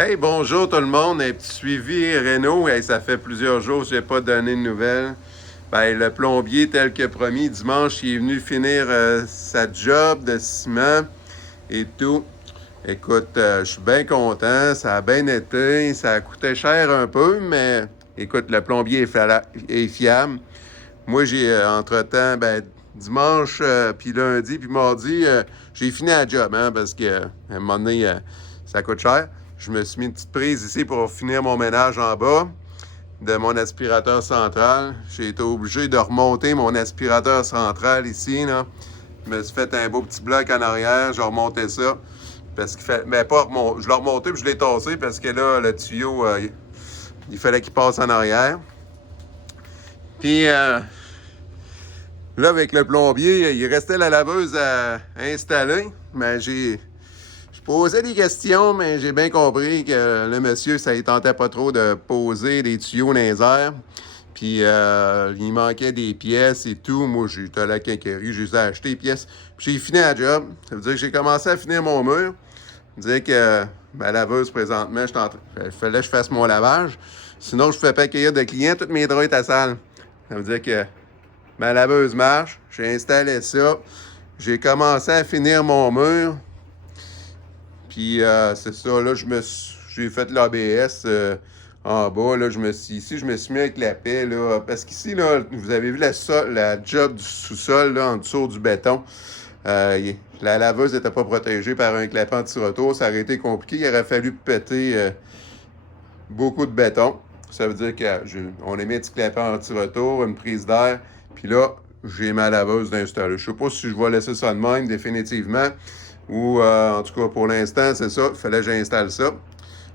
Hey, bonjour tout le monde. Un petit suivi Renault. Hey, ça fait plusieurs jours que je n'ai pas donné de nouvelles. Ben, le plombier, tel que promis, dimanche, il est venu finir sa job de ciment et tout. Écoute, je suis bien content. Ça a bien été. Ça a coûté cher un peu, mais écoute, le plombier est fiable. Moi, j'ai entre-temps, ben, dimanche, puis lundi, puis mardi, j'ai fini la job, hein, parce que à un moment donné, ça coûte cher. Je me suis mis une petite prise ici pour finir mon ménage en bas de mon aspirateur central. J'ai été obligé de remonter mon aspirateur central ici, là. Je me suis fait un beau petit bloc en arrière, j'ai remonté ça. Parce qu'il fait. Mais pas remonter. Je l'ai remonté puis je l'ai tassé parce que là, le tuyau, il fallait qu'il passe en arrière. Puis là, avec le plombier, il restait la laveuse à installer. Mais je posais des questions, mais j'ai bien compris que le monsieur, ça ne tentait pas trop de poser des tuyaux dans les airs. Puis il manquait des pièces et tout. Moi, j'étais à la quincaillerie, j'ai acheté des pièces. Puis j'ai fini la job. Ça veut dire que j'ai commencé à finir mon mur. Ça veut dire que ma laveuse, présentement, il fallait que je fasse mon lavage. Sinon, je ne fais pas accueillir de clients. Toutes mes draps étaient sales. Ça veut dire que ma laveuse marche. J'ai installé ça. J'ai commencé à finir mon mur. Puis c'est ça, là, j'ai fait l'ABS en bas. Là, ici, je me suis mis avec la paix, là, parce qu'ici, là, vous avez vu la job du sous-sol, là, en dessous du béton. La laveuse n'était pas protégée par un clapet anti-retour. Ça aurait été compliqué. Il aurait fallu péter beaucoup de béton. Ça veut dire qu'on a mis un petit clapet anti-retour, une prise d'air. Puis là, j'ai ma laveuse d'installer. Je ne sais pas si je vais laisser ça de même, définitivement. Ou, en tout cas, pour l'instant, c'est ça. Il fallait que j'installe ça.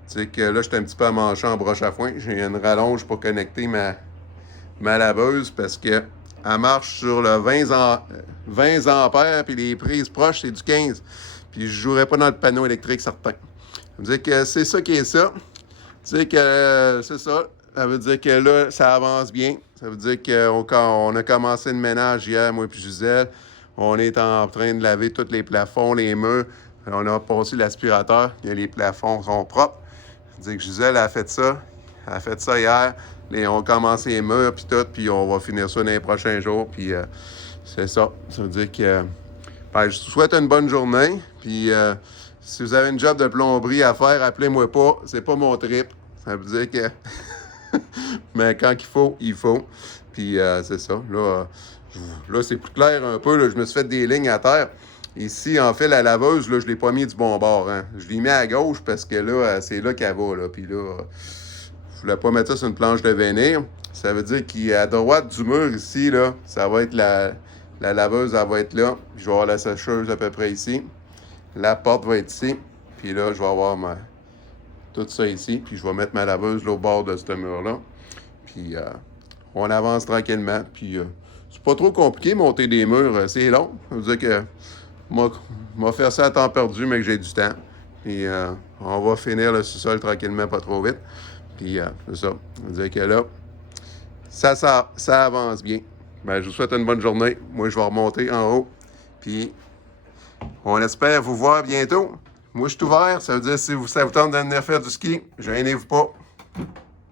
Tu sais que là, j'étais un petit peu amanchant en broche à foin. J'ai une rallonge pour connecter ma laveuse parce que elle marche sur le 20 ampères, puis les prises proches, c'est du 15. Puis je ne jouerai pas dans le panneau électrique certain. Ça veut dire que c'est ça qui est ça. Tu sais que c'est ça. Ça veut dire que là, ça avance bien. Ça veut dire qu'on a commencé le ménage hier, moi et Gisèle. On est en train de laver tous les plafonds, les murs. On a passé l'aspirateur. Les plafonds sont propres. Ça veut dire que Gisèle a fait ça. Elle a fait ça hier. On a commencé les murs, puis tout. Puis on va finir ça dans les prochains jours. Puis c'est ça. Ça veut dire que ben, je vous souhaite une bonne journée. Puis si vous avez une job de plomberie à faire, appelez-moi pas. C'est pas mon trip. Ça veut dire que... Mais quand il faut, il faut. Puis c'est ça. Là, c'est plus clair un peu. Là. Je me suis fait des lignes à terre. Ici, en fait, la laveuse, là, je ne l'ai pas mis du bon bord. Hein. Je l'ai mis à gauche parce que là, c'est là qu'elle va. Là. Puis là, je voulais pas mettre ça sur une planche de vénir. Ça veut dire qu'à droite du mur ici, là, ça va être la laveuse, elle va être là. Je vais avoir la sécheuse à peu près ici. La porte va être ici. Puis là, je vais avoir tout ça ici. Puis je vais mettre ma laveuse là, au bord de ce mur-là. Puis on avance tranquillement. Puis c'est pas trop compliqué, monter des murs. C'est long. Ça veut dire que moi faire ça à temps perdu, mais que j'ai du temps. Puis on va finir le sous-sol tranquillement, pas trop vite. Puis c'est ça. Ça veut dire que là, ça avance bien. Ben, je vous souhaite une bonne journée. Moi, je vais remonter en haut. Puis on espère vous voir bientôt. Moi, je suis ouvert. Ça veut dire si ça vous tente de venir faire du ski, gênez-vous pas.